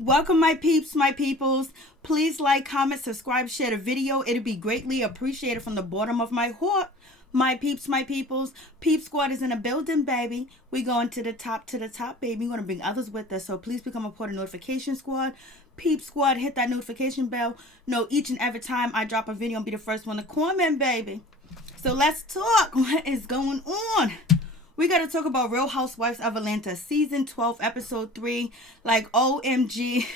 Welcome, my peeps, my peoples. Please like, comment, subscribe, share the video. It'd be greatly appreciated from the bottom of my heart. My peeps, my peoples. Peep Squad is in a building, baby. We going to the top, baby. We're going to bring others with us. So please become a part of Notification Squad. Peep Squad, hit that notification bell. Know each and every time I drop a video, I'll be the first one to comment, baby. So let's talk. What is going on? We got to talk about Real Housewives of Atlanta, Season 12, Episode 3. Like, OMG,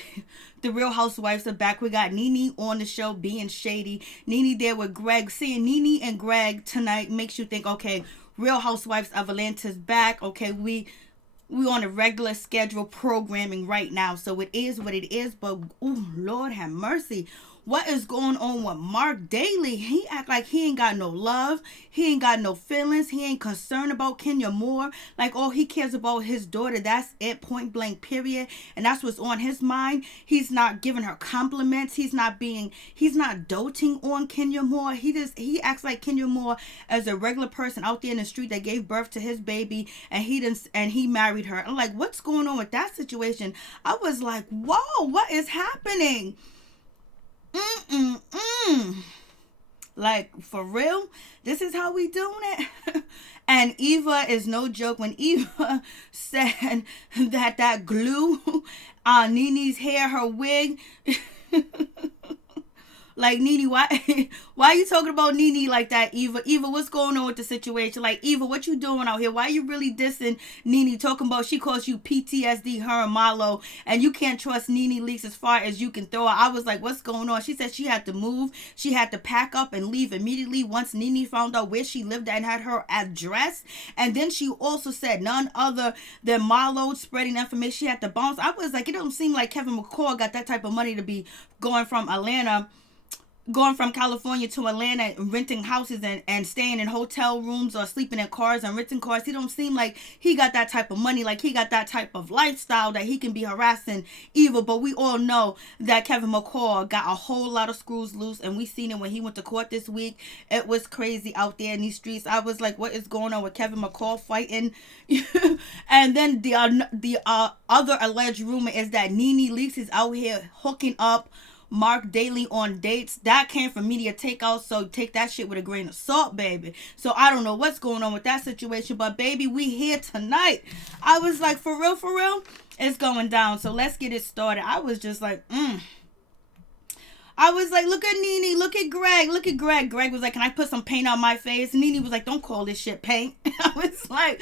the Real Housewives are back. We got Nene on the show being shady. Nene there with Gregg. Seeing Nene and Gregg tonight makes you think, okay, Real Housewives of Atlanta's back. Okay, we on a regular schedule programming right now. So it is what it is. But, oh, Lord have mercy. What is going on with Marc daily? He act like he ain't got no love. He ain't got no feelings. He ain't concerned about Kenya Moore. Like, all he cares about his daughter. That's it, point blank, period. And that's what's on his mind. He's not giving her compliments. He's not doting on Kenya Moore. He acts like Kenya Moore as a regular person out there in the street that gave birth to his baby, and he married her. I'm like, what's going on with that situation? I was like, whoa, what is happening? Like, for real? This is how we doing it? And Eva is no joke. When Eva said that glue on Nene's hair, her wig... Like, Nene, why are you talking about Nene like that, Eva? Eva, what's going on with the situation? Like, Eva, what you doing out here? Why are you really dissing Nene, talking about she calls you PTSD, her and Marlo, and you can't trust Nene Leakes as far as you can throw her? I was like, what's going on? She said she had to move. She had to pack up and leave immediately once Nene found out where she lived and had her address. And then she also said none other than Marlo spreading information. She had to bounce. I was like, it don't seem like Kevin McCall got that type of money to be going from California to Atlanta and renting houses and staying in hotel rooms or sleeping in cars and renting cars. He don't seem like he got that type of money, like he got that type of lifestyle that he can be harassing Eva. But we all know that Kevin McCall got a whole lot of screws loose, and we seen it when he went to court this week. It was crazy out there in these streets. I was like, what is going on with Kevin McCall fighting? And then the other alleged rumor is that Nene Leakes is out here hooking up Marc daily on dates. That came from media takeout, so take that shit with a grain of salt, baby. So I don't know what's going on with that situation, but baby, we here tonight. I was like, for real, it's going down. So let's get it started. I was just like, I was like, look at Nene, look at Gregg. Gregg was like, can I put some paint on my face? Nene was like, don't call this shit paint. I was like,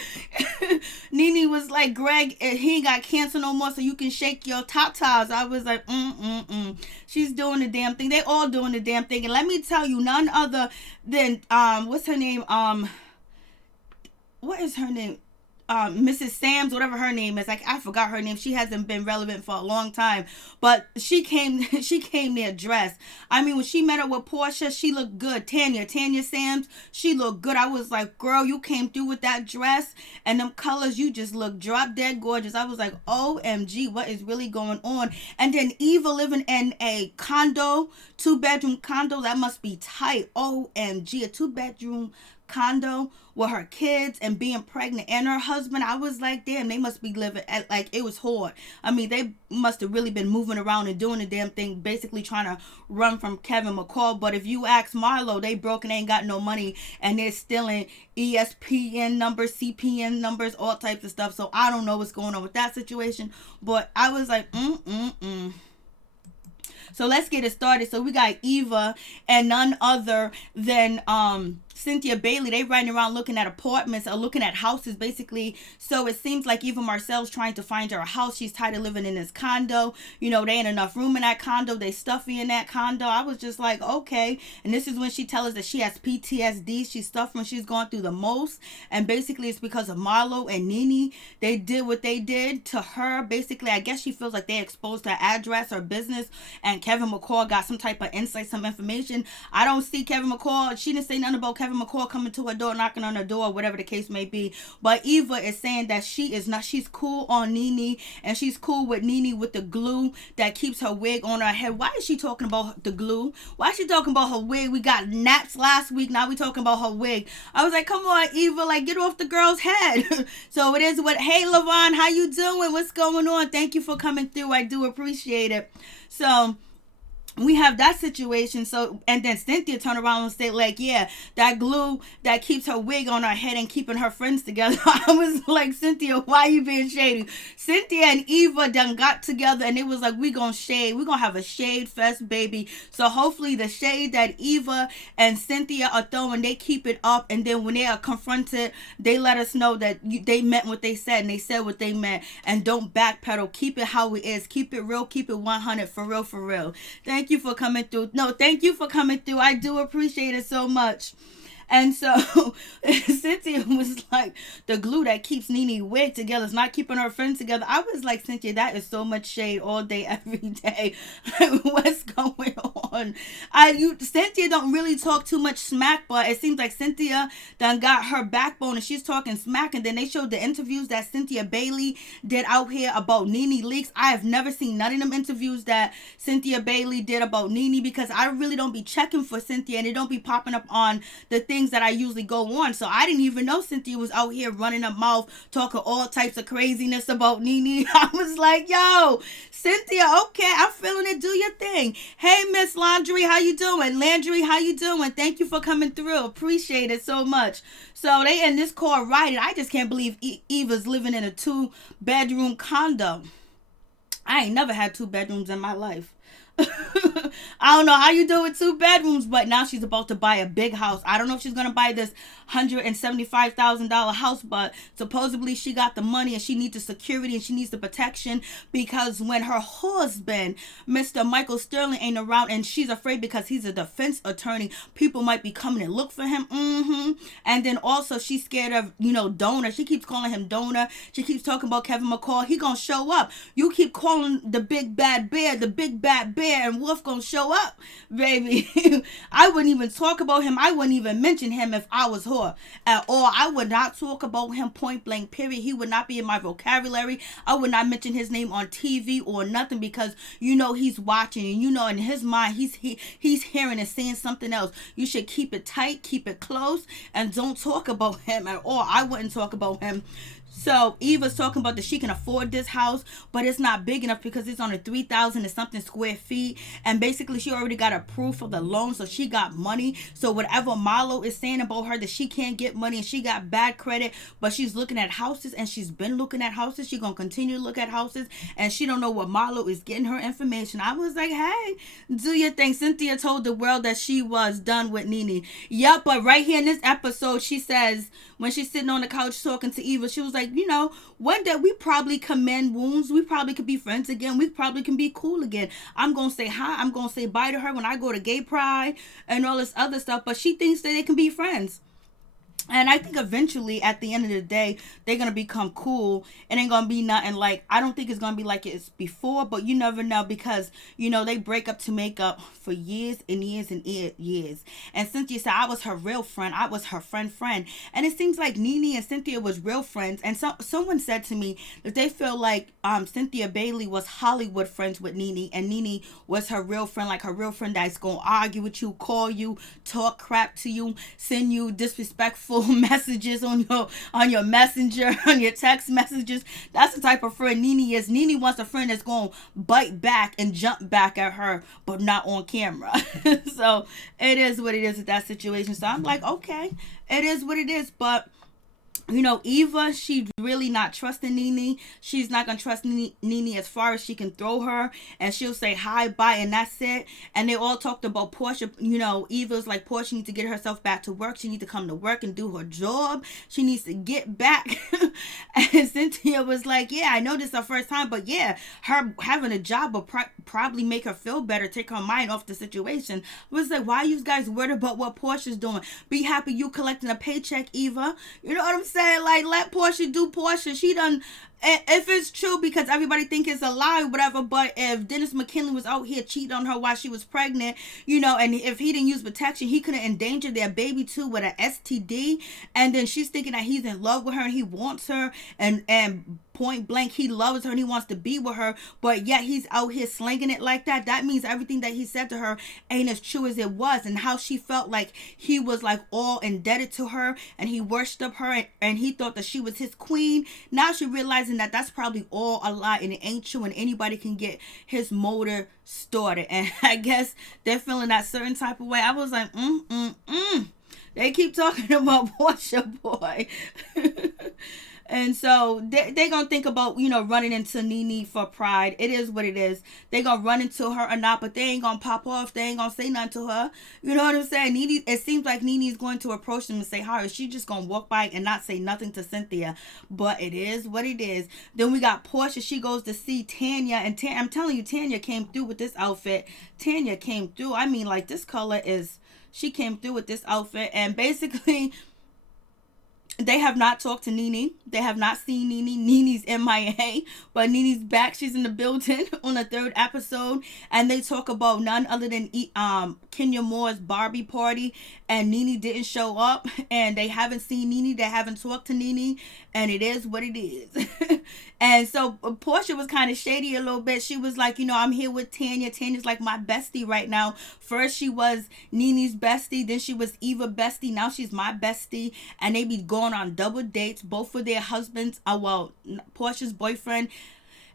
Nene was like, Gregg, he ain't got cancer no more, so you can shake your tatas. I was like, She's doing the damn thing. They all doing the damn thing. And let me tell you, none other than, what's her name? What is her name? Mrs. Sam's, whatever her name is. Like, I forgot her name. She hasn't been relevant for a long time, but she came there dressed. I mean, when she met up with Porsha, she looked good. Tanya Sam's, she looked good. I was like, girl, you came through with that dress and them colors. You just look drop dead gorgeous. I was like, OMG, what is really going on? And then Eva living in a condo, 2-bedroom condo. That must be tight. OMG, a 2-bedroom condo with her kids and being pregnant and her husband. I was like, damn, they must be living at, like, it was hard. I mean, they must have really been moving around and doing the damn thing, basically trying to run from Kevin McCall. But if you ask Marlo, they broke and ain't got no money, and they're stealing ESPN numbers, CPN numbers, all types of stuff. So I don't know what's going on with that situation, but I was like, So let's get it started. So we got Eva and none other than Cynthia Bailey. They riding around looking at apartments or looking at houses, basically. So it seems like Eva Marcel's trying to find her a house. She's tired of living in this condo. You know, they ain't enough room in that condo. They stuffy in that condo. I was just like, okay. And this is when she tells us that she has PTSD. She's stuffed when she's gone through the most. And basically it's because of Marlo and Nene. They did what they did to her. Basically, I guess she feels like they exposed her address, her business, and Kevin McCall got some type of insight, some information. I don't see Kevin McCall. She didn't say nothing about Kevin Kevin McCall coming to her door, knocking on her door, whatever the case may be. But Eva is saying that she is not, she's cool on Nene, and she's cool with Nene with the glue that keeps her wig on her head. Why is she talking about the glue? Why is she talking about her wig? We got naps last week, now we talking about her wig. I was like, come on, Eva, like, get off the girl's head. So it is what, hey, Lavon, how you doing? What's going on? Thank you for coming through. I do appreciate it. So we have that situation. So, and then Cynthia turned around and said, like, yeah, that glue that keeps her wig on her head and keeping her friends together. I was like, Cynthia, why you being shady? Cynthia and Eva done got together, and it was like, we gonna shade. We gonna have a shade fest, baby. So hopefully the shade that Eva and Cynthia are throwing, they keep it up, and then when they are confronted, they let us know that they meant what they said, and they said what they meant, and don't backpedal. Keep it how it is. Keep it real. Keep it 100 for real, for real. Thank you for coming through. No, thank you for coming through. I do appreciate it so much. And so Cynthia was like, the glue that keeps Nene wig together is not keeping her friends together. I was like, Cynthia, that is so much shade all day, every day. Like, what's going on? Cynthia don't really talk too much smack, but it seems like Cynthia done got her backbone and she's talking smack. And then they showed the interviews that Cynthia Bailey did out here about Nene leaks. I have never seen none of them interviews that Cynthia Bailey did about Nene, because I really don't be checking for Cynthia, and it don't be popping up on the things that I usually go on. So I didn't even know Cynthia was out here running her mouth, talking all types of craziness about Nene. I was like, yo, Cynthia, okay, I'm feeling it. Do your thing. Hey, Miss Laundry, how you doing? Landry, how you doing? Thank you for coming through. Appreciate it so much. So they in this car riding. I just can't believe Eva's living in a 2-bedroom condo. I ain't never had 2 bedrooms in my life. I don't know how you do with 2 bedrooms, but now she's about to buy a big house. I don't know if she's going to buy this $175,000 house, but supposedly she got the money and she needs the security and she needs the protection, because when her husband, Mr. Michael Sterling, ain't around, and she's afraid because he's a defense attorney, people might be coming and look for him. And then also she's scared of, Donor. She keeps calling him Donor. She keeps talking about Kevin McCall. He gonna show up. You keep calling the big bad bear, and Wolf gonna show up, baby. I wouldn't even talk about him. I wouldn't even mention him if I was her at all. I would not talk about him point blank, period. He would not be in my vocabulary. I would not mention his name on TV or nothing, because he's watching, and in his mind he's hearing and saying something else. You should keep it tight, keep it close, and don't talk about him at all. I wouldn't talk about him. So Eva's talking about that she can afford this house, but it's not big enough because it's on a 3,000 and something square feet. And basically she already got approved for the loan, so she got money. So whatever Marlo is saying about her, that she can't get money and she got bad credit, but she's looking at houses, and she's been looking at houses. She's going to continue to look at houses, and she don't know what Marlo is getting her information. I was like, hey, do your thing. Cynthia told the world that she was done with Nene. Yep, but right here in this episode, she says, when she's sitting on the couch talking to Eva, she was like, one day we probably can mend wounds. We probably could be friends again. We probably can be cool again. I'm going to say hi. I'm going to say bye to her when I go to gay pride and all this other stuff. But she thinks that they can be friends. And I think eventually, at the end of the day, they're going to become cool. It ain't going to be nothing like, I don't think it's going to be like it's before, but you never know, because, they break up to make up for years and years and years. And Cynthia said, I was her real friend. I was her friend. And it seems like Nene and Cynthia was real friends. And someone said to me that they feel like Cynthia Bailey was Hollywood friends with Nene, and Nene was her real friend, like her real friend that's going to argue with you, call you, talk crap to you, send you disrespectful messages on your messenger, on your text messages. That's the type of friend Nene is. Nene wants a friend that's going to bite back and jump back at her, but not on camera. So it is what it is with that situation. So I'm like, okay, it is what it is. But Eva, she really not trusting Nene. She's not going to trust Nene as far as she can throw her. And she'll say hi, bye, and that's it. And they all talked about Porsha. Eva's like, Porsha needs to get herself back to work. She needs to come to work and do her job. She needs to get back. And Cynthia was like, yeah, I know this is her first time, but yeah, her having a job will probably make her feel better, take her mind off the situation. I was like, why are you guys worried about what Porsha's doing? Be happy you collecting a paycheck, Eva. You know what I'm saying? Like, let Porsha do Porsha. She done if it's true, because everybody think it's a lie, whatever. But if Dennis McKinley was out here cheating on her while she was pregnant, and if he didn't use protection, he could have endangered their baby too with an STD. And then she's thinking that he's in love with her and he wants her, and point blank, he loves her and he wants to be with her, but yet he's out here slinging it like that. That means everything that he said to her ain't as true as it was, and how she felt like he was like all indebted to her and he worshipped her, and he thought that she was his queen. Now she realizing that that's probably all a lie and it ain't true, and anybody can get his motor started. And I guess they're feeling that certain type of way. I was like, They keep talking about Porsha, boy. And so they going to think about, running into Nene for pride. It is what it is. They going to run into her or not, but they ain't going to pop off. They ain't going to say nothing to her. You know what I'm saying? Nene, it seems like Nene's going to approach them and say hi. Or she just going to walk by and not say nothing to Cynthia. But it is what it is. Then we got Porsha. She goes to see Tanya. And I'm telling you, Tanya came through with this outfit. Tanya came through. I mean, like, this color is... She came through with this outfit. And basically... They have not talked to Nene. They have not seen Nene. Nene's MIA, but Nene's back. She's in the building on the 3rd episode, and they talk about none other than Kenya Moore's Barbie party, and Nene didn't show up, and they haven't seen Nene. They haven't talked to Nene, and it is what it is. And so Porsha was kind of shady a little bit. She was like, I'm here with Tanya. Tanya's like my bestie right now. First she was Nene's bestie, then she was Eva bestie. Now she's my bestie, and they be going on double dates. Both of their husbands, Porsha's boyfriend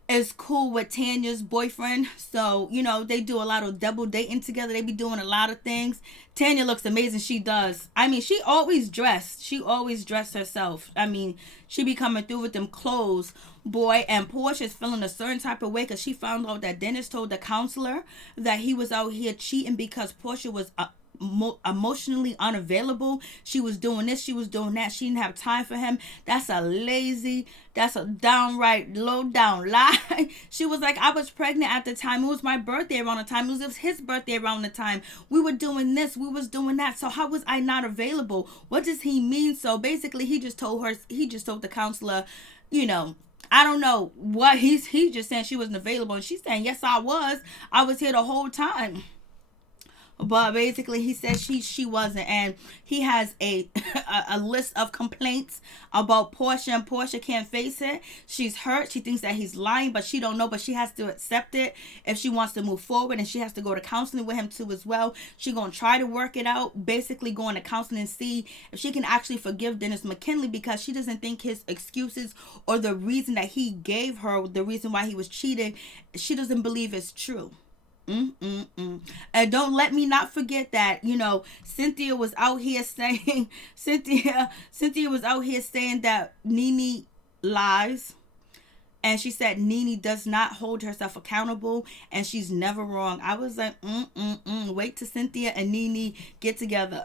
is cool with Tanya's boyfriend. So, they do a lot of double dating together. They be doing a lot of things. Tanya looks amazing. She does. I mean, she always dressed. She always dressed herself. I mean, she be coming through with them clothes, boy. And Porsha's feeling a certain type of way because she found out that Dennis told the counselor that he was out here cheating because Porsha was emotionally unavailable. She was doing this, she was doing that. She didn't have time for him. That's a downright low down lie. She was like, I was pregnant at the time. It was my birthday around the time. It was his birthday around the time. We were doing this, we was doing that. So how was I not available? What does he mean? So basically he just told the counselor, I don't know what he's just saying she wasn't available, and she's saying, yes, I was here the whole time. But basically, he said she wasn't, and he has a list of complaints about Porsha, and Porsha can't face it. She's hurt. She thinks that he's lying, but she don't know. But she has to accept it if she wants to move forward, and she has to go to counseling with him too as well. She gonna try to work it out. Basically, going to counseling and see if she can actually forgive Dennis McKinley, because she doesn't think his excuses or the reason that he gave her, the reason why he was cheating, she doesn't believe is true. And don't let me not forget that, Cynthia was out here saying, Cynthia was out here saying that Nene lies. And she said Nene does not hold herself accountable, and she's never wrong. I was like, wait till Cynthia and Nene get together.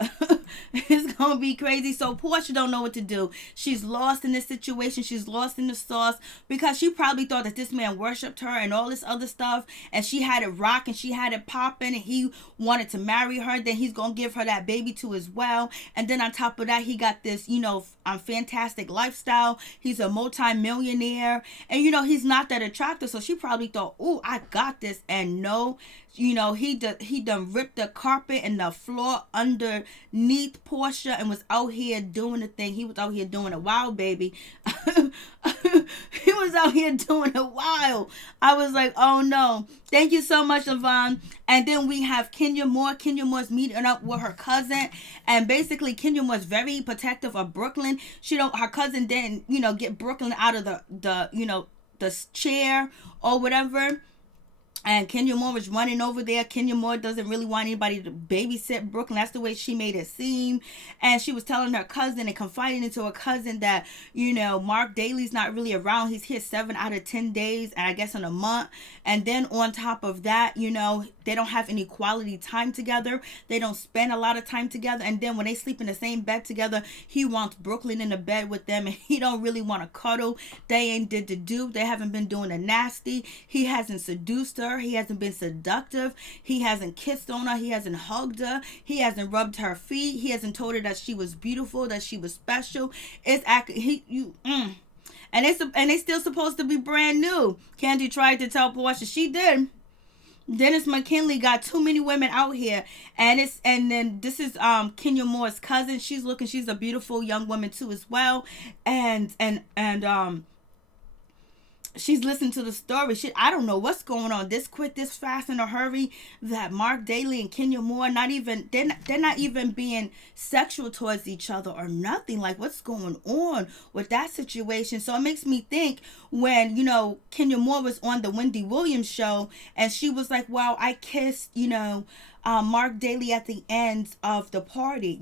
It's going to be crazy. So Porsha don't know what to do. She's lost in this situation. She's lost in the sauce, because she probably thought that this man worshipped her and all this other stuff. And she had it rock and she had it popping, and he wanted to marry her. Then he's going to give her that baby too as well. And then on top of that, he got this, fantastic lifestyle. He's a multi-millionaire. And, he's not that attractive. So she probably thought, oh, I got this. And no, he done ripped the carpet and the floor underneath Porsha and was out here doing the thing. He was out here doing it wild, baby. He was out here doing it wild. I was like, oh no. Thank you so much, Yvonne. And then we have Kenya Moore. Kenya Moore's meeting up with her cousin. And basically, Kenya Moore's very protective of Brooklyn. Her cousin didn't, get Brooklyn out of the chair or whatever. And Kenya Moore was running over there. Kenya Moore doesn't really want anybody to babysit Brooklyn. That's the way she made it seem. And she was telling her cousin and confiding into her cousin that, Marc Daly's not really around. He's here 7 out of 10 days, and I guess in a month. And then on top of that, they don't have any quality time together. They don't spend a lot of time together. And then when they sleep in the same bed together, he wants Brooklyn in the bed with them, and he don't really want to cuddle. They ain't did the do. They haven't been doing the nasty. He hasn't seduced her. He hasn't been seductive. He hasn't kissed on her. He hasn't hugged her. He hasn't rubbed her feet. He hasn't told her that she was beautiful, that she was special. And they still supposed to be brand new. Kandi tried to tell Porsha, she did. Dennis McKinley got too many women out here, and then this is Kenya Moore's cousin. She's a beautiful young woman too as well, and she's listened to the story. I don't know what's going on this quick, this fast, in a hurry, that Marc Daly and Kenya Moore they're not even being sexual towards each other or nothing. Like, what's going on with that situation? So it makes me think when, Kenya Moore was on the Wendy Williams show, and she was like, well, I kissed, Marc Daly at the end of the party,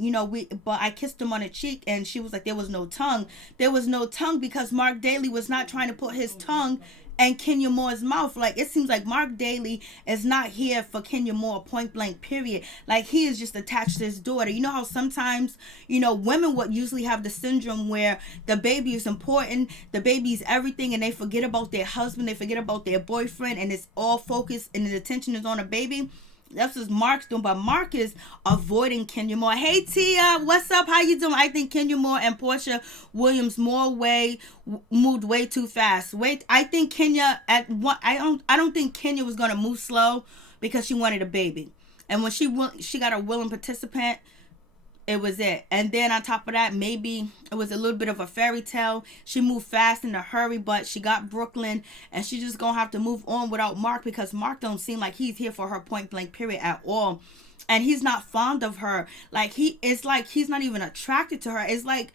but I kissed him on the cheek, and she was like, there was no tongue. There was no tongue because Marc Daly was not trying to put his tongue in Kenya Moore's mouth. Like, it seems like Marc Daly is not here for Kenya Moore, point blank, period. Like, he is just attached to his daughter. You know how sometimes, women would usually have the syndrome where the baby is important, the baby is everything, and they forget about their husband, they forget about their boyfriend, and it's all focused and the attention is on a baby. That's what Marc's doing, but Marc is avoiding Kenya Moore. Hey Tia, what's up? How you doing? I think Kenya Moore and Porsha Williams moved way too fast. I think Kenya I don't think Kenya was gonna move slow because she wanted a baby, and when she got a willing participant, it was it. And then on top of that, maybe it was a little bit of a fairy tale. She moved fast in a hurry, but she got Brooklyn, and she just gonna have to move on without Marc, because Marc don't seem like he's here for her, point blank, period, at all. And he's not fond of her. Like, it's like he's not even attracted to her. It's like,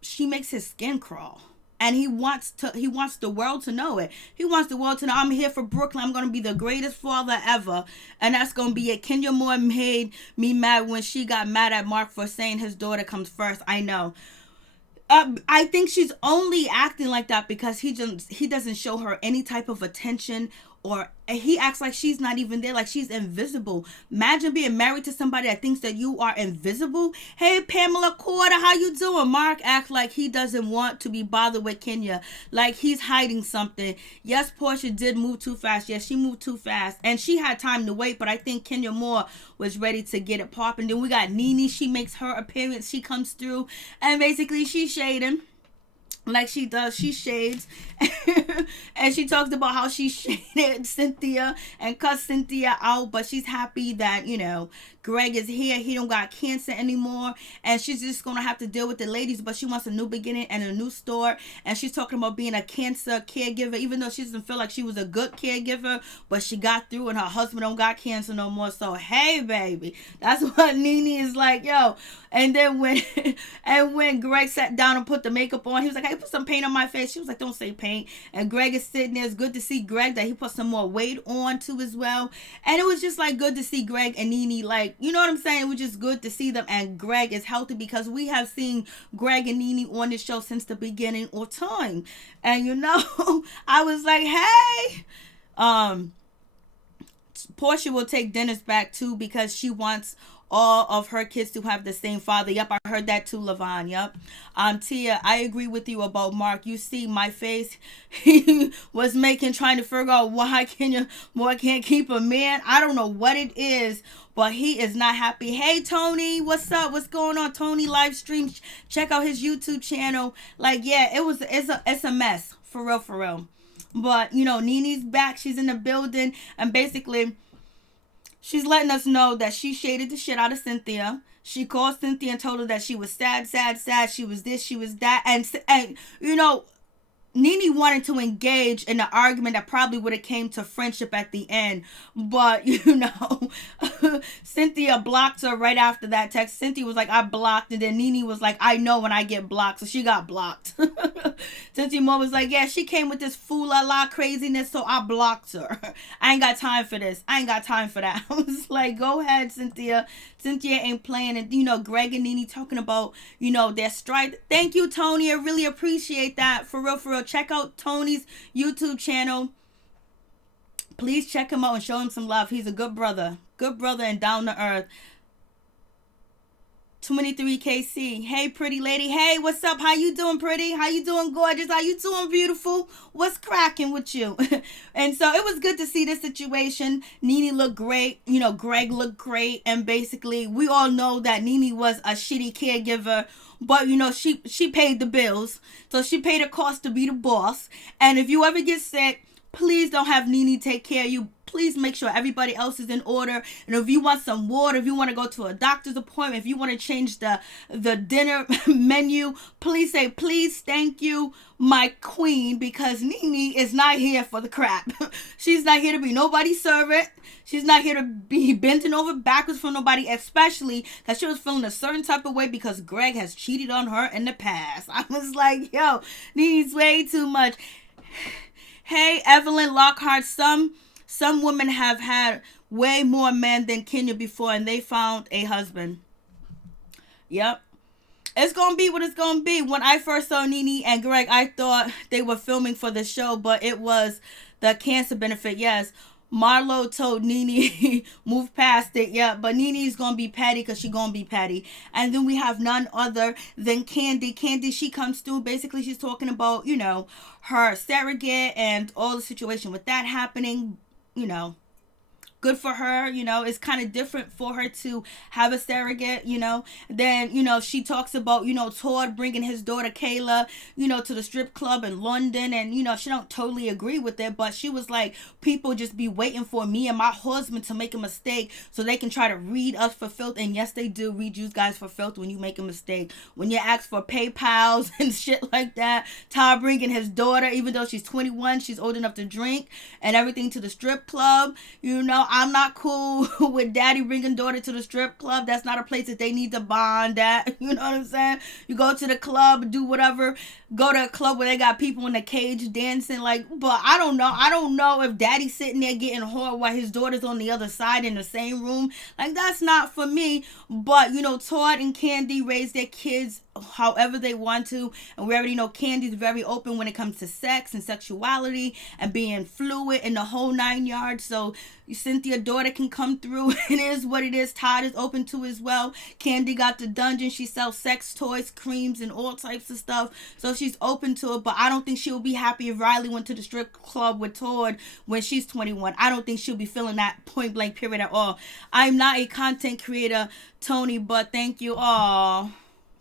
she makes his skin crawl. And he wants the world to know it. He wants the world to know, I'm here for Brooklyn. I'm going to be the greatest father ever. And that's going to be it. Kenya Moore made me mad when she got mad at Marc for saying his daughter comes first. I know. I think she's only acting like that because he doesn't show her any type of attention, or he acts like she's not even there, like she's invisible. Imagine being married to somebody that thinks that you are invisible. Hey, Pamela Corder, how you doing? Marc acts like he doesn't want to be bothered with Kenya, like he's hiding something. Yes, Porsha did move too fast. Yes, she moved too fast, and she had time to wait, but I think Kenya Moore was ready to get it popping. Then we got Nene. She makes her appearance. She comes through, and basically she's shading. Like she does, she shades. And she talks about how she shaded Cynthia and cut Cynthia out, but she's happy that, Gregg is here. He don't got cancer anymore, and she's just gonna have to deal with the ladies, but she wants a new beginning and a new start. And she's talking about being a cancer caregiver, even though she doesn't feel like she was a good caregiver, but she got through, and her husband don't got cancer no more. So hey, baby, that's what Nene is like, yo. And then when Gregg sat down and put the makeup on, he was like, hey, put some paint on my face. She was like, don't say paint. And Gregg is sitting there. It's good to see Gregg, that he put some more weight on too as well. And it was just like good to see Gregg and Nene, like, you know what I'm saying? It was just good to see them, and Gregg is healthy, because we have seen Gregg and Nene on this show since the beginning of time. And I was like, hey, Porsha will take Dennis back too, because she wants all of her kids to have the same father. Yep, I heard that too, Lavon. Yep. Tia, I agree with you about Marc. You see my face he was trying to figure out why Kenya Moore can't keep a man. I don't know what it is, but he is not happy. Hey, Tony, what's up? What's going on? Tony live stream. Check out his YouTube channel. Like, yeah, it's a mess. For real. But, Nene's back. She's in the building, and basically she's letting us know that she shaded the shit out of Cynthia. She called Cynthia and told her that she was sad. She was this, she was that. And Nene wanted to engage in an argument that probably would have came to friendship at the end. But, Cynthia blocked her right after that text. Cynthia was like, I blocked. And then Nene was like, I know when I get blocked. So she got blocked. Cynthia Moore was like, yeah, she came with this fool-la-la craziness, so I blocked her. I ain't got time for this. I ain't got time for that. I was like, go ahead, Cynthia. Cynthia ain't playing. And, Gregg and Nene talking about, their strife. Thank you, Tony. I really appreciate that. For real. Check out Tony's YouTube channel. Please check him out and show him some love. He's a good brother and down to earth. 23KC. Hey, pretty lady. Hey, what's up? How you doing, pretty? How you doing, gorgeous? How you doing, beautiful? What's cracking with you? And so it was good to see this situation. Nene looked great. You know, Gregg looked great. And basically, we all know that Nene was a shitty caregiver. But, you know, she paid the bills. So she paid a cost to be the boss. And if you ever get sick, please don't have Nene take care of you. Please make sure everybody else is in order. And if you want some water, if you want to go to a doctor's appointment, if you want to change the dinner menu, please say, please, thank you, my queen, because Nene is not here for the crap. She's not here to be nobody's servant. She's not here to be bending over backwards for nobody, especially because she was feeling a certain type of way because Gregg has cheated on her in the past. I was like, yo, Nene's way too much. Hey, Evelyn Lockhart, some women have had way more men than Kenya before, and they found a husband. Yep. It's going to be what it's going to be. When I first saw Nene and Gregg, I thought they were filming for the show, but it was the cancer benefit, yes. Marlo told Nene, move past it, yeah, but Nene's going to be petty because she's going to be petty. And then we have none other than Kandi. Kandi, she comes through. Basically, she's talking about, you know, her surrogate and all the situation with that happening, you know. Good for her, you know. It's kind of different for her to have a surrogate, you know. Then, you know, she talks about, you know, Todd bringing his daughter Kayla, you know, to the strip club in London. And, you know, she don't totally agree with it. But she was like, people just be waiting for me and my husband to make a mistake so they can try to read us for filth. And yes, they do read you guys for filth when you make a mistake. When you ask for PayPals and shit like that. Todd bringing his daughter, even though she's 21, she's old enough to drink and everything, to the strip club, you know. I'm not cool with daddy bringing daughter to the strip club. That's not a place that they need to bond at. You know what I'm saying? You go to the club, do whatever. Go to a club where they got people in the cage dancing. Like, but I don't know. I don't know if daddy's sitting there getting hard while his daughter's on the other side in the same room. Like, that's not for me. But, you know, Todd and Kandi raise their kids however they want to, and we already know Kandi's very open when it comes to sex and sexuality and being fluid in the whole 9 yards. So Cynthia's daughter can come through. It is what it is. Todd is open to as well. Kandi got the dungeon. She sells sex toys, creams, and all types of stuff. So she's open to it, but I don't think she'll be happy if Riley went to the strip club with Todd when she's 21. I don't think she'll be feeling that point blank period at all. I'm not a content creator, Tony, but thank you. Oh,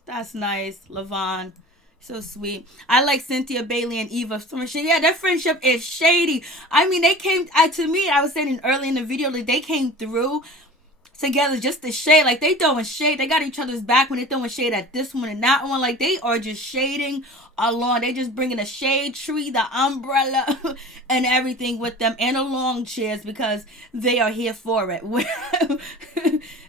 that's nice, Levon. So sweet. I like Cynthia, Bailey, and Eva. Yeah, their friendship is shady. I mean, they came, to me, I was saying early in the video, like, they came through together just to shade. Like, they throwing shade. They got each other's back when they throwing shade at this one and that one. Like, they are just shading along. They just bringing a shade tree, the umbrella, and everything with them, and the lawn chairs, because they are here for it.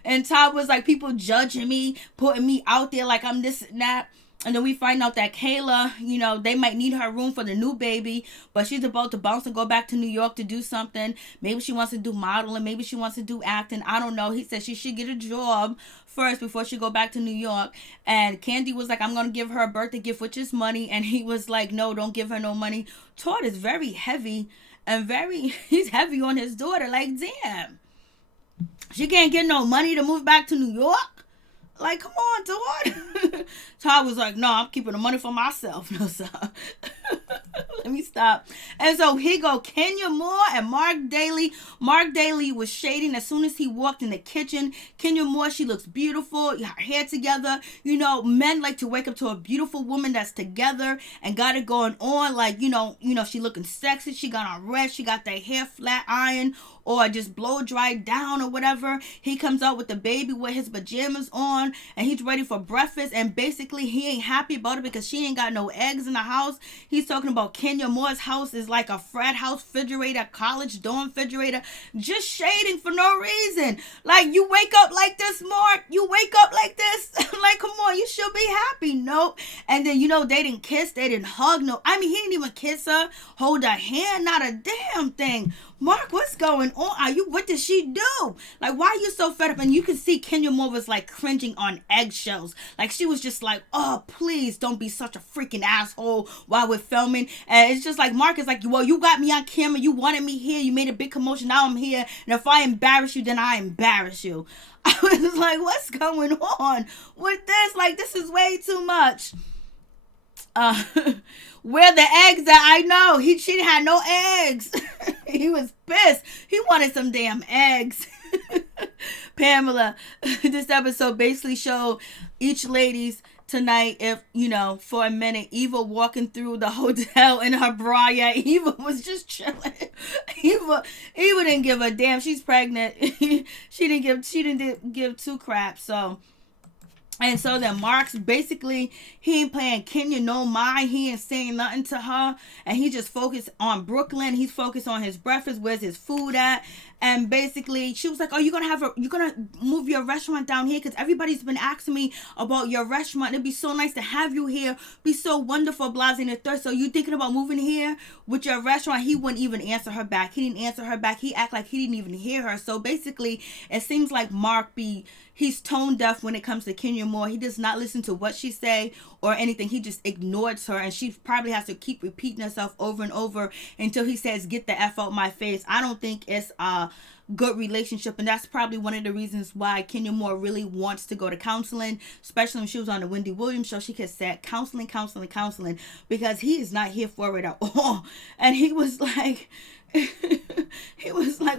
And Todd was like, people judging me, putting me out there like I'm this and that. And then we find out that Kayla, you know, they might need her room for the new baby, but she's about to bounce and go back to New York to do something. Maybe she wants to do modeling. Maybe she wants to do acting. I don't know. He said she should get a job first before she go back to New York. And Kandi was like, I'm going to give her a birthday gift, which is money. And he was like, no, don't give her no money. Todd is very heavy and he's heavy on his daughter. Like, damn. She can't get no money to move back to New York? Like, come on, Todd. Todd was like, no, I'm keeping the money for myself. No, sir. Let me stop. And so here go Kenya Moore and Marc Daly. Marc Daly was shading as soon as he walked in the kitchen. Kenya Moore, she looks beautiful. Her hair together. You know, men like to wake up to a beautiful woman that's together and got it going on. Like, you know, she looking sexy. She got on red. She got that hair flat iron or just blow dried down or whatever. He comes out with the baby with his pajamas on and he's ready for breakfast, and basically he ain't happy about it because she ain't got no eggs in the house. He's talking about Kenya Moore's house is like a frat house refrigerator, college dorm refrigerator, just shading for no reason. Like, you wake up like this, Marc? You wake up like this? Like, come on, you should be happy. Nope. And then, you know, they didn't kiss, they didn't hug. No, I mean, he didn't even kiss her, hold her hand, not a damn thing. Marc, what's going on? What did she do? Like, why are you so fed up? And you can see Kenya Moore was like cringing on eggshells. Like, she was just like, oh, please don't be such a freaking asshole while we're filming. And it's just like, Marc is like, well, you got me on camera. You wanted me here. You made a big commotion. Now I'm here. And if I embarrass you, then I embarrass you. I was like, what's going on with this? Like, this is way too much. Where the eggs at? I know. She had no eggs. He was pissed. He wanted some damn eggs. Pamela, this episode basically showed each lady's tonight, if, for a minute, Eva walking through the hotel in her bra. Yeah, Eva was just chilling. Eva didn't give a damn. She's pregnant. She didn't give two craps. And so then Marc's basically, he ain't playing Kenya no mind. He ain't saying nothing to her. And he just focused on Brooklyn. He's focused on his breakfast. Where's his food at? And basically, she was like, oh, you're going to move your restaurant down here? Because everybody's been asking me about your restaurant. It'd be so nice to have you here. Be so wonderful, Blase and the third. So you thinking about moving here with your restaurant? He wouldn't even answer her back. He didn't answer her back. He act like he didn't even hear her. So basically, it seems like Marc he's tone deaf when it comes to Kenya Moore. He does not listen to what she say or anything. He just ignores her, and she probably has to keep repeating herself over and over until he says, get the F out my face. I don't think it's a good relationship, and that's probably one of the reasons why Kenya Moore really wants to go to counseling, especially when she was on the Wendy Williams show. She kept saying counseling, because he is not here for it at all. And he was like,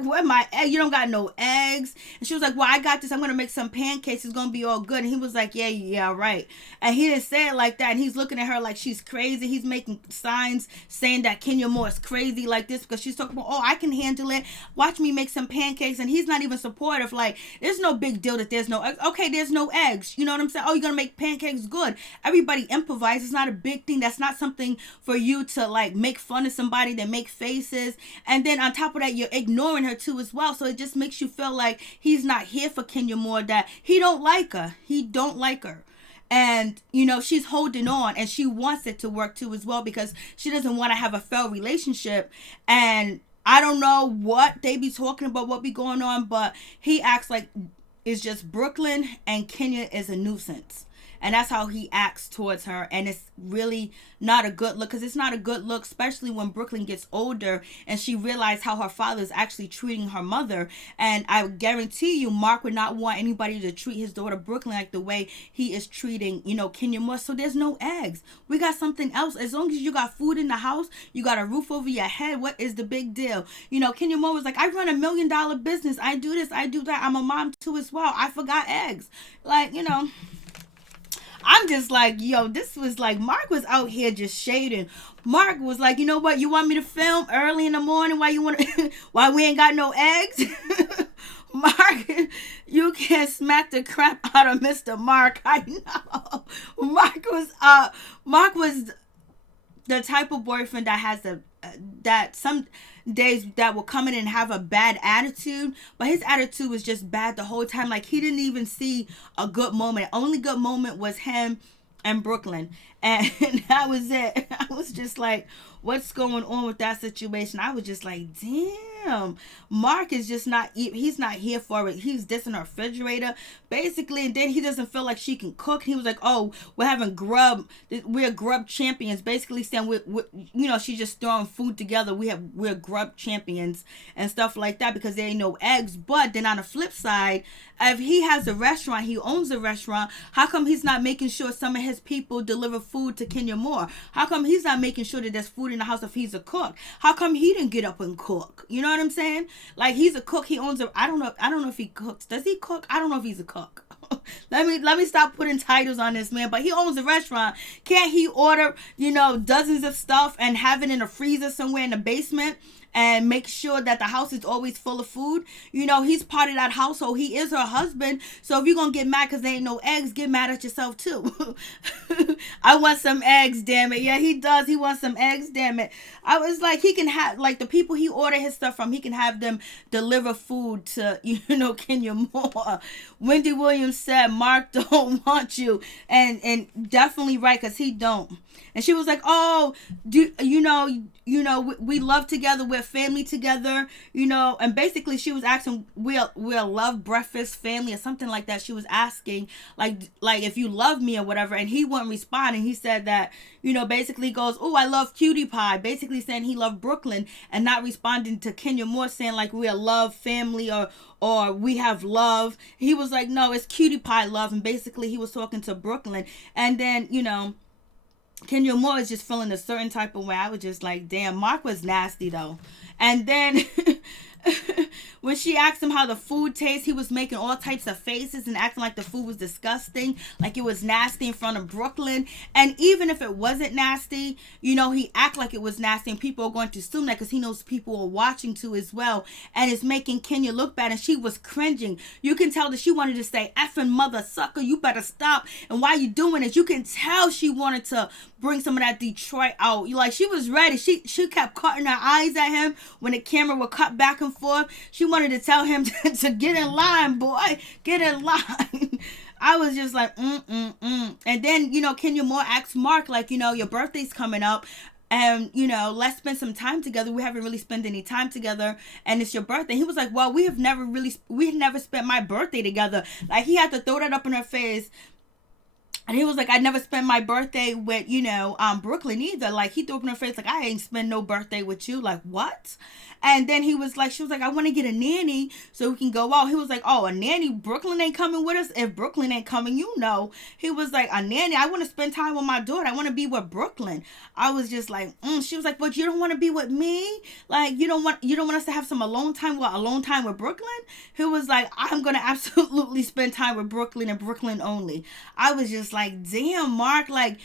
where my egg? You don't got no eggs? And she was like, well, I got this. I'm going to make some pancakes. It's going to be all good. And he was like, yeah, right. And he didn't say it like that. And he's looking at her like she's crazy. He's making signs saying that Kenya Moore is crazy like this because she's talking about, oh, I can handle it. Watch me make some pancakes. And he's not even supportive. Like, there's no big deal that there's no eggs. Okay, there's no eggs. You know what I'm saying? Oh, you're going to make pancakes? Good. Everybody improvise. It's not a big thing. That's not something for you to like make fun of somebody that make faces. And then on top of that, you're ignoring her too as well. So it just makes you feel like he's not here for Kenya Moore, that he don't like her. He don't like her. And, she's holding on, and she wants it to work too as well because she doesn't want to have a failed relationship. And I don't know what they be talking about, what be going on, but he acts like it's just Brooklyn and Kenya is a nuisance. And that's how he acts towards her. And it's really not a good look. Because it's not a good look, especially when Brooklyn gets older and she realized how her father is actually treating her mother. And I guarantee you, Marc would not want anybody to treat his daughter Brooklyn like the way he is treating, Kenya Moore. So there's no eggs. We got something else. As long as you got food in the house, you got a roof over your head, what is the big deal? Kenya Moore was like, I run $1 million business. I do this, I do that. I'm a mom too as well. I forgot eggs. Like, I'm just like, yo, this was like, Marc was out here just shading. Marc was like, you know what? You want me to film early in the morning while we ain't got no eggs? Marc, you can't smack the crap out of Mr. Marc. I know. Marc was the type of boyfriend that has that some days that will come in and have a bad attitude, but his attitude was just bad the whole time. Like, he didn't even see a good moment. Only good moment was him and Brooklyn, and that was it. I was just like, what's going on with that situation? I was just like, damn, Marc is just he's not here for it. He's dissing her refrigerator basically, and then he doesn't feel like she can cook. He was like, oh, we're grub champions, basically saying she's just throwing food together. We're grub champions and stuff like that because there ain't no eggs. But then on the flip side, if he has a restaurant, he owns a restaurant, how come he's not making sure some of his people deliver food to Kenya Moore? How come he's not making sure that there's food in the house if he's a cook? How come he didn't get up and cook? You know what I'm saying? Like, he's a cook. He owns I don't know if he cooks. Does he cook? I don't know if he's a cook. Let me stop putting titles on this man, but he owns a restaurant. Can't he order, dozens of stuff and have it in a freezer somewhere in the basement and make sure that the house is always full of food? He's part of that household. He is her husband. So if you're going to get mad because there ain't no eggs, get mad at yourself too. I want some eggs, damn it. Yeah, he does. He wants some eggs, damn it. I was like, he can have, like, the people he order his stuff from, he can have them deliver food to, Kenya Moore. Wendy Williams said, Marc don't want you. And definitely right, because he don't. And she was like, oh, we love together, we're family together, you know, and basically she was asking, we'll love breakfast family or something like that. She was asking like if you love me or whatever, and he wouldn't respond, and he said that, you know, basically goes, oh, I love cutie pie, basically saying he loved Brooklyn, and not responding to Kenya Moore saying like we're love family or we have love. He was like, no, it's cutie pie love, and basically he was talking to Brooklyn. And then, you know, Kenya Moore is just feeling a certain type of way. I was just like, damn, Marc was nasty though. And then when she asked him how the food tastes, he was making all types of faces and acting like the food was disgusting, like it was nasty in front of Brooklyn. And even if it wasn't nasty, you know, he act like it was nasty, and people are going to assume that because he knows people are watching too as well, and it's making Kenya look bad. And she was cringing. You can tell that she wanted to say, effing mother sucker, you better stop, and why you doing it? You can tell she wanted to bring some of that Detroit out. Like, she was ready. She kept cutting her eyes at him when the camera would cut back and forth. She wanted to tell him to get in line, boy, get in line. I was just like, And then, you know, Kenya Moore asked Marc, like, you know, your birthday's coming up, and, you know, let's spend some time together. We haven't really spent any time together, and it's your birthday. He was like, well, we had never spent my birthday together. Like, he had to throw that up in her face. And he was like, I never spent my birthday with, you know, Brooklyn either. Like, he threw up in her face, like, I ain't spend no birthday with you. Like, what? And then she was like, I want to get a nanny so we can go out. He was like, oh, a nanny? Brooklyn ain't coming with us? If Brooklyn ain't coming, you know. He was like, a nanny? I want to spend time with my daughter. I want to be with Brooklyn. I was just like, She was like, but you don't want to be with me? Like, you don't want us to have some alone time with Brooklyn? He was like, I'm going to absolutely spend time with Brooklyn and Brooklyn only. I was just like, damn, Marc, like,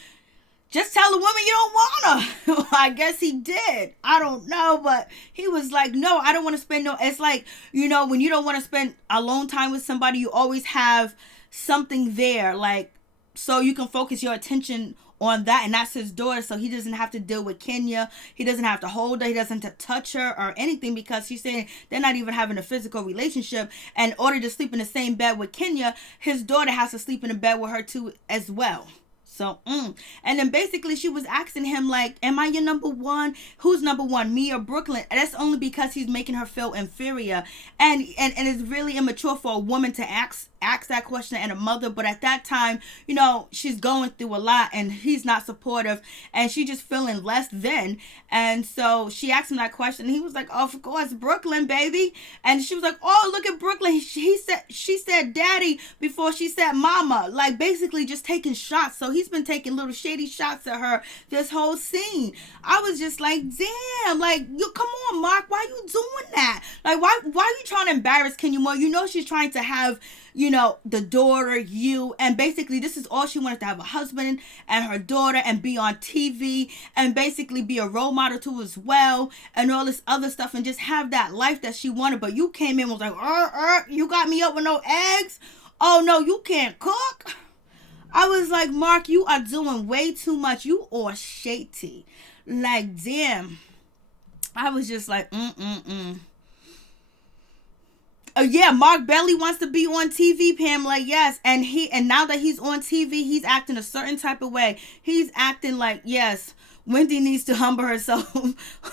just tell the woman you don't want her. I guess he did. I don't know, but he was like, no, I don't want to spend no. It's like, you know, when you don't want to spend alone time with somebody, you always have something there, like, so you can focus your attention on that, and that's his daughter, so he doesn't have to deal with Kenya. He doesn't have to hold her. He doesn't have to touch her or anything, because she's saying they're not even having a physical relationship. And in order to sleep in the same bed with Kenya, his daughter has to sleep in a bed with her too as well. So, and then basically she was asking him, like, am I your number one? Who's number one, me or Brooklyn? And that's only because he's making her feel inferior. And it's really immature for a woman to ask that question and a mother. But at that time, you know, she's going through a lot and he's not supportive, and she just feeling less than. And so she asked him that question, and he was like, oh, of course, Brooklyn, baby. And she was like, oh, look at Brooklyn. She said daddy before she said mama, like, basically just taking shots. So he's been taking little shady shots at her this whole scene. I was just like, damn, like, you come on, Marc, why you doing that? Like, why are you trying to embarrass Kenya Moore? You know she's trying to have, you know, the daughter, you, and basically this is all she wanted, to have a husband and her daughter and be on TV and basically be a role model too as well, and all this other stuff, and just have that life that she wanted. But you came in and was like, you got me up with no eggs? Oh no, you can't cook? I was like, Marc, you are doing way too much. You are shady. Like, damn. I was just like, yeah, Marc Belly wants to be on TV, Pamela. Yes, and now that he's on TV, he's acting a certain type of way. He's acting like, yes, Wendy needs to humble herself.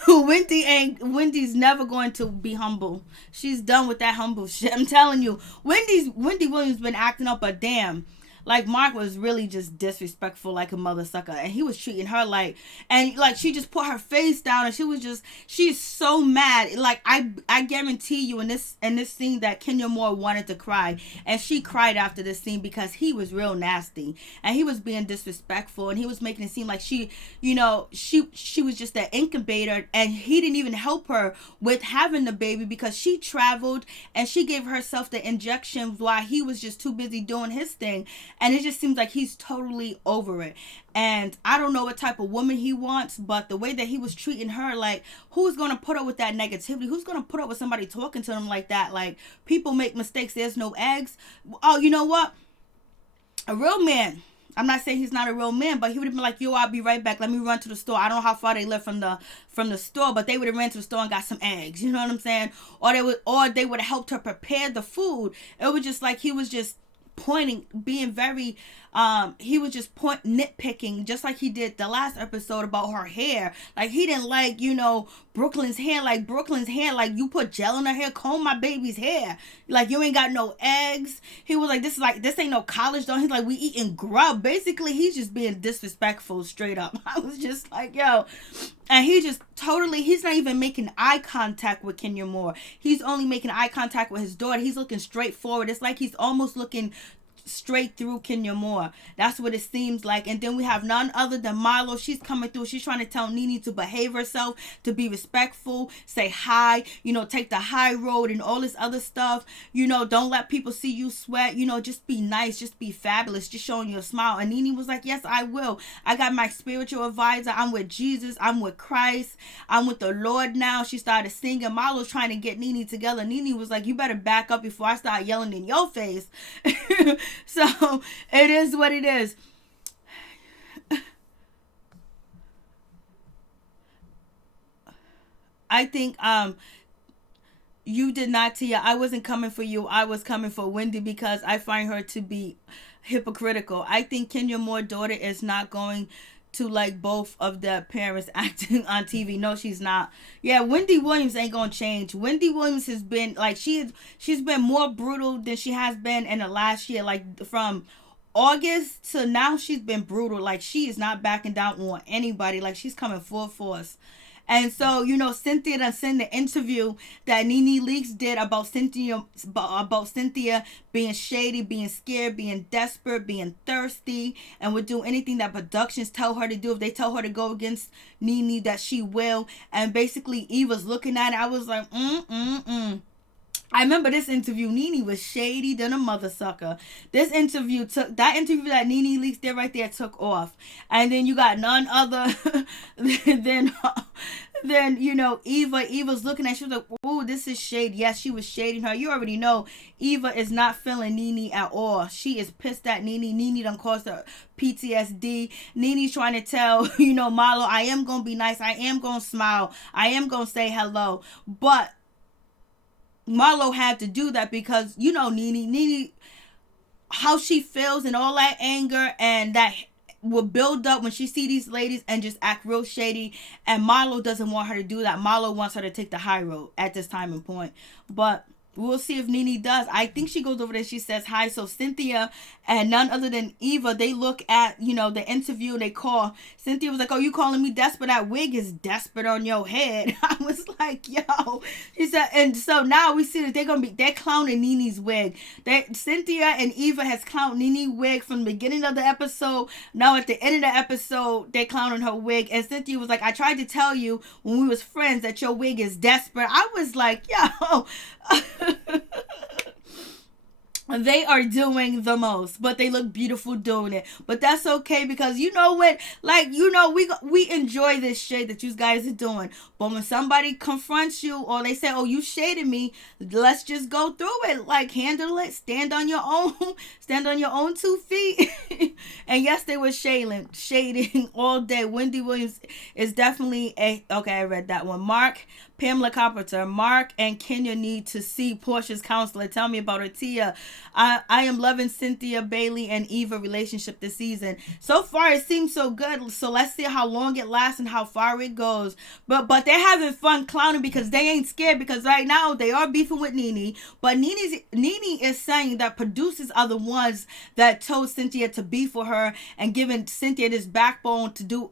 Wendy's never going to be humble. She's done with that humble shit. I'm telling you, Wendy Williams been acting up, but damn. Like, Marc was really just disrespectful, like a mother sucker, and he was treating her like, and like, she just put her face down, and she's so mad. Like, I guarantee you in this scene that Kenya Moore wanted to cry, and she cried after this scene, because he was real nasty, and he was being disrespectful, and he was making it seem like she was just an incubator, and he didn't even help her with having the baby, because she traveled and she gave herself the injections while he was just too busy doing his thing. And it just seems like he's totally over it. And I don't know what type of woman he wants, but the way that he was treating her, like, who's going to put up with that negativity? Who's going to put up with somebody talking to them like that? Like, people make mistakes. There's no eggs. Oh, you know what? A real man. I'm not saying he's not a real man, but he would have been like, yo, I'll be right back. Let me run to the store. I don't know how far they live from the store, but they would have ran to the store and got some eggs. You know what I'm saying? Or they would have helped her prepare the food. It was just like he was just pointing, being very he was just nitpicking, just like he did the last episode about her hair. Like, he didn't like, Brooklyn's hair. Like, Brooklyn's hair, like, you put gel in her hair, comb my baby's hair. Like, you ain't got no eggs. He was like, this ain't no college though. He's like, we eating grub. Basically, he's just being disrespectful straight up. I was just like, yo. And he just he's not even making eye contact with Kenya Moore. He's only making eye contact with his daughter. He's looking straight forward. It's like he's almost looking straight through Kenya Moore. That's what it seems like. And then we have none other than Marlo. She's coming through. She's trying to tell Nene to behave herself, to be respectful, say hi, take the high road and all this other stuff. Don't let people see you sweat. Just be nice, just be fabulous, just showing you a smile. And Nene was like, yes, I will. I got my spiritual advisor. I'm with Jesus. I'm with Christ. I'm with the Lord now. She started singing. Marlo's trying to get Nene together. Nene was like, you better back up before I start yelling in your face. So it is what it is. I think you did not, Tia. I wasn't coming for you. I was coming for Wendy because I find her to be hypocritical. I think Kenya Moore's daughter is not going to like both of the parents acting on TV. No, she's not. Yeah, Wendy Williams ain't gonna change. Wendy Williams has been like she's been more brutal than she has been in the last year. Like from August to now, she's been brutal. Like, she is not backing down on anybody. Like, she's coming full force. And so, Cynthia done sent the interview that Nene Leakes did about Cynthia being shady, being scared, being desperate, being thirsty, and would do anything that productions tell her to do. If they tell her to go against Nene, that she will. And basically, Eva's looking at it. I was like, I remember this interview. Nene was shady than a mother sucker. That interview that Nene Leakes did right there took off. And then you got none other than Eva. Eva's looking at, she was like, oh, this is shade. Yes, she was shading her. You already know Eva is not feeling Nene at all. She is pissed at Nene. Nene done caused her PTSD. Nene's trying to tell, Marlo, I am going to be nice. I am going to smile. I am going to say hello. But Marlo had to do that because, Nene, how she feels and all that anger and that will build up when she see these ladies and just act real shady. And Marlo doesn't want her to do that. Marlo wants her to take the high road at this time and point. But we'll see if Nene does. I think she goes over there. She says hi. So Cynthia and none other than Eva, they look at, the interview. They call. Cynthia was like, oh, you calling me desperate? That wig is desperate on your head. I was like, yo. She said, and so now we see that they're clowning Nene's wig. Cynthia and Eva has clowned Nene's wig from the beginning of the episode. Now at the end of the episode, they're clowning her wig. And Cynthia was like, I tried to tell you when we was friends that your wig is desperate. I was like, yo. They are doing the most, but they look beautiful doing it. But that's okay because you know what? Like, we enjoy this shade that you guys are doing. But when somebody confronts you or they say, oh, you shaded me, let's just go through it. Like, handle it. Stand on your own 2 feet. And yes, they were shading all day. Wendy Williams is definitely okay, I read that one. Marc, Pamela Carpenter, Marc and Kenya need to see Porsha's counselor. Tell me about her, Tia. I am loving Cynthia, Bailey, and Eva relationship this season. So far, it seems so good. So let's see how long it lasts and how far it goes. But they're having fun clowning because they ain't scared because right now they are beefing with Nene. But Nene is saying that producers are the ones that told Cynthia to beef with her and giving Cynthia this backbone to do,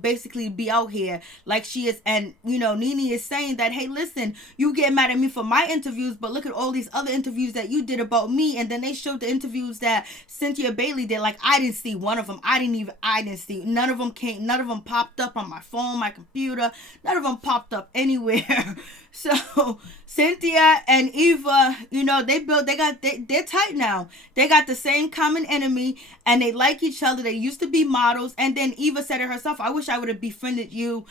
basically be out here like she is. And, Nene is saying that, hey, listen, you get mad at me for my interviews, but look at all these other interviews that you did about me. And then they showed the interviews that Cynthia Bailey did. Like, I didn't see one of them. I didn't see. None of them popped up on my phone, my computer. None of them popped up anywhere. So Cynthia and Eva, they're tight now. They got the same common enemy and they like each other. They used to be models. And then Eva said it herself, I wish I would have befriended you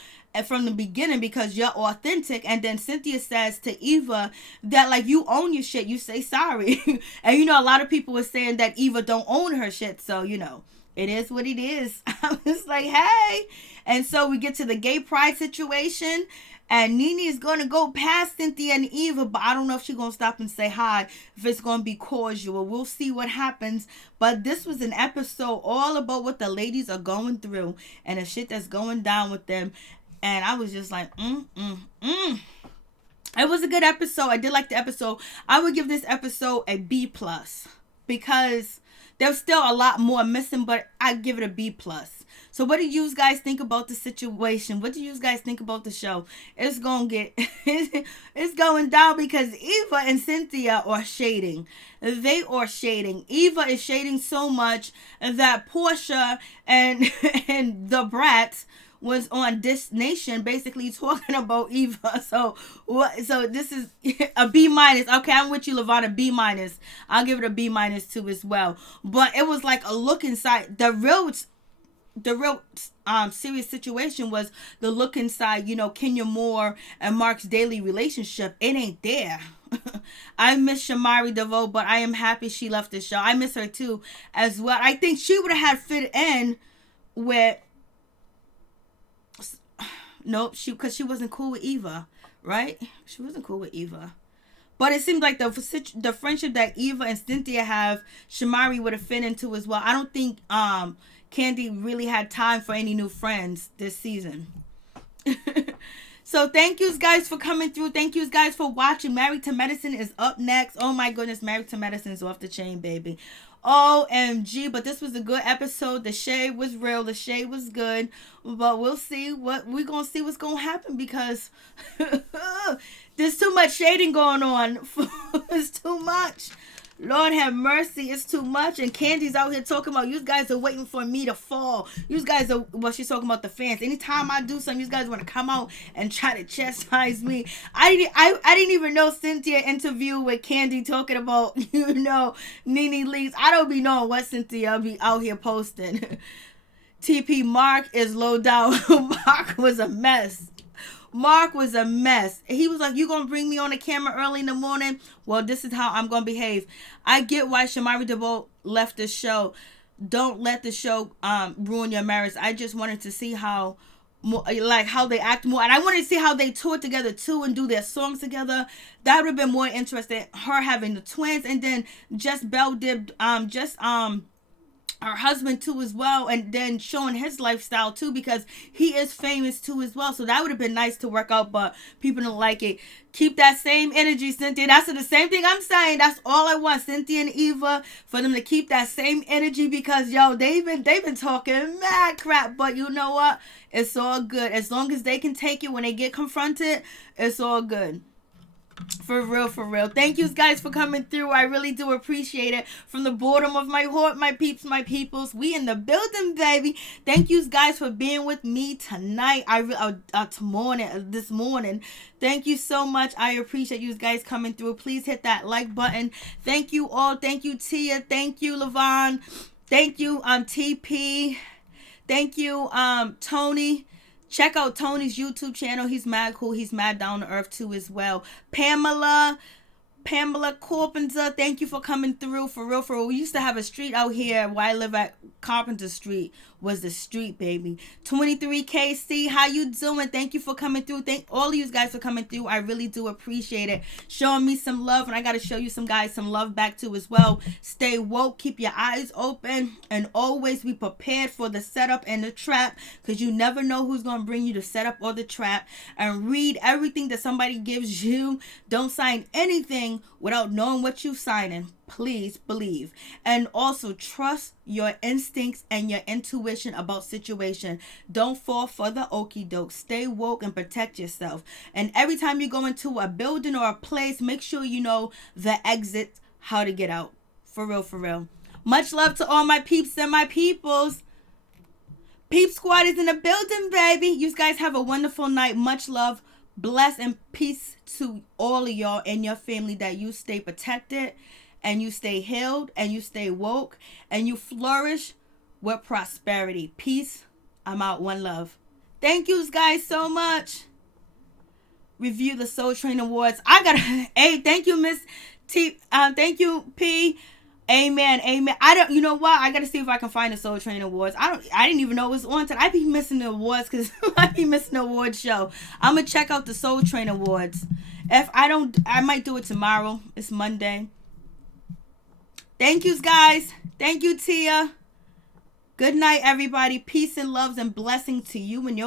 from the beginning because you're authentic. And then Cynthia says to Eva that, like, you own your shit. You say sorry. And, a lot of people were saying that Eva don't own her shit. So, it is what it is. I was like, hey. And so we get to the gay pride situation. And Nene is going to go past Cynthia and Eva, but I don't know if she's going to stop and say hi, if it's going to be cordial. We'll see what happens. But this was an episode all about what the ladies are going through and the shit that's going down with them. And I was just like, It was a good episode. I did like the episode. I would give this episode a B+, because there's still a lot more missing, but I give it a B+. So what do you guys think about the situation? What do you guys think about the show? It's going to get, it's going down because Eva and Cynthia are shading. They are shading. Eva is shading so much that Porsha and the brats was on This Nation basically talking about Eva. So this is a B-. Okay, I'm with you, Lavon, a B-. I'll give it a B- too as well. But it was like a look inside. The real serious situation was the look inside, Kenya Moore and Marc's daily relationship. It ain't there. I miss Shamari DeVoe, but I am happy she left the show. I miss her too as well. I think she would have had fit in with... Nope, because she wasn't cool with Eva, right? She wasn't cool with Eva. But it seems like the friendship that Eva and Cynthia have, Shamari would have fit into as well. I don't think Kandi really had time for any new friends this season. So thank you guys for coming through. Thank you guys for watching. Married to Medicine is up next. Oh my goodness, Married to Medicine is off the chain, baby. OMG, but this was a good episode. The shade was real. The shade was good. But we'll see we're going to see what's going to happen, because there's too much shading going on. It's too much. Lord have mercy, it's too much. And Kandi's out here talking about, you guys are waiting for me to fall. You guys are, well, she's talking about the fans. Anytime I do something, you guys want to come out and try to chastise me. I didn't even know Cynthia interview with Kandi talking about, Nene leaks. I don't be knowing what Cynthia be out here posting. TP Marc is low down. Marc was a mess. Marc was a mess. He was like, you gonna bring me on the camera early in the morning? Well, this is how I'm gonna behave. I get why Shamari DeVoe left the show. Don't let the show ruin your marriage. I just wanted to see how they act more, and I wanted to see how they tour together too and do their songs together. That would have been more interesting. Her having the twins, and then Just Bell did her husband too as well, and then showing his lifestyle too, because he is famous too as well. So that would have been nice to work out, but people don't like it. Keep that same energy, Cynthia. That's the same thing I'm saying. That's all I want, Cynthia and Eva, for them to keep that same energy, because they've been talking mad crap, but you know what? It's all good. As long as they can take it when they get confronted, it's all good. For real, for real. Thank you guys for coming through. I really do appreciate it. From the bottom of my heart, my peeps, my peoples. We in the building, baby. Thank you guys for being with me tonight. This morning. Thank you so much. I appreciate you guys coming through. Please hit that like button. Thank you all. Thank you, Tia. Thank you, Lavon. Thank you, TP. Thank you, Tony. Check out Tony's YouTube channel. He's mad cool. He's mad down to earth too as well. Pamela Carpenter, thank you for coming through. For real, for real. We used to have a street out here where I live at. Carpenter Street was the street, baby. 23KC, how you doing? Thank you for coming through. Thank all of you guys for coming through. I really do appreciate it. Showing me some love, and I got to show you some guys some love back too as well. Stay woke, keep your eyes open, and always be prepared for the setup and the trap, because you never know who's going to bring you the setup or the trap. And read everything that somebody gives you. Don't sign anything without knowing what you're signing. Please believe. And also trust your instincts and your intuition about situation. Don't fall for the okie doke. Stay woke and protect yourself. And every time you go into a building or a place, make sure you know the exit, how to get out. For real, for real. Much love to all my peeps and my peoples. Peep Squad is in the building, baby. You guys have a wonderful night. Much love. Bless and peace to all of y'all and your family, that you stay protected and you stay healed and you stay woke and you flourish with prosperity. Peace. I'm out. One love. Thank you guys so much. Review the Soul Train Awards. I got hey, thank you, Miss T. Thank you, P. Amen, amen. I don't. You know what? I gotta see if I can find the Soul Train Awards. I don't. I didn't even know it was on today. I be missing the awards because I be missing the award show. I'm gonna check out the Soul Train Awards. If I don't, I might do it tomorrow. It's Monday. Thank you, guys. Thank you, Tia. Good night, everybody. Peace and loves and blessing to you and your